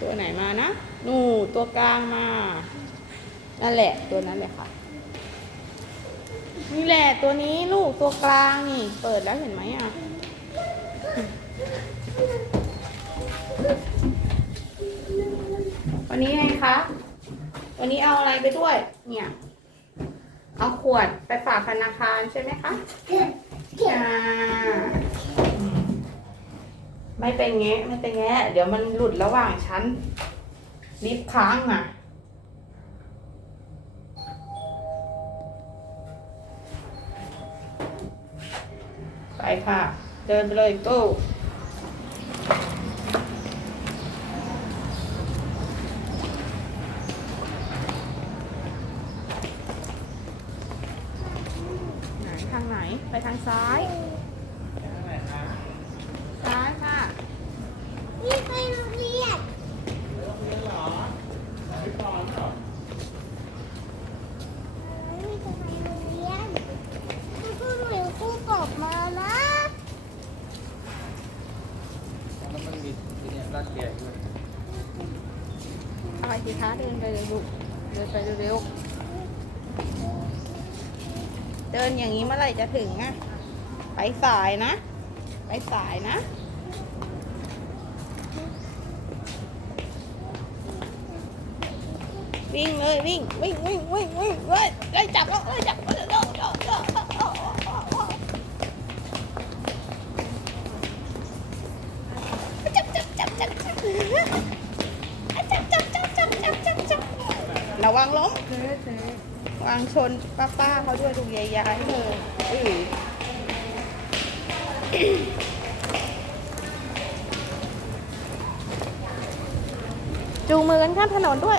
ตัวไหนมานะ นู่ตัวกลางมา นั่นแหละตัวนั้นเลยค่ะ นี่แหละตัวนี้ลูกตัวกลางนี่ เปิดแล้วเห็นไหมอะ วันนี้ไงคะ วันนี้เอาอะไรไปด้วย เนี่ย เอาขวดไปฝากธนาคารใช่ไหมคะอ่า ไม่เป็นแงะไม่เป็นแงะเดี๋ยวมันหลุดระหว่างชั้นลิฟต์ค้างอะ ไปค่ะ เดินไปเลย go ไหนทางไหน ไปทางซ้าย ซ้ายค่ะ นี่ไปโรงเรียนนี่จะไปโรงเรียนคุณครูหนูครูกบมานะแล้วมันมีที่เนี่ยลาดแกงด้วยเอาไปสิคะเดินไปเลยลูกเดินไปเร็วๆเดินอย่างนี้เมื่อไหร่จะถึงอะไปสายนะ ไปสายนะ วิ่งเลยวิ่งวิ่งวิ่งวิ่งวิ่งเฮ้ยได้จับแล้วเอ้ยจับเอ้ยเอ้ยเอ้ยเอ้ยเอ้ยเอ้ยเอ้ยจับจับจับจับจับจับจับจับจับจับจับจับระวังล้มวางชนป้าป้าเขาด้วยลูกยายๆเลยอือจูงมือกันข้ามถนนด้วย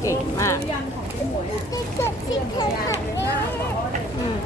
เก่งมากอืม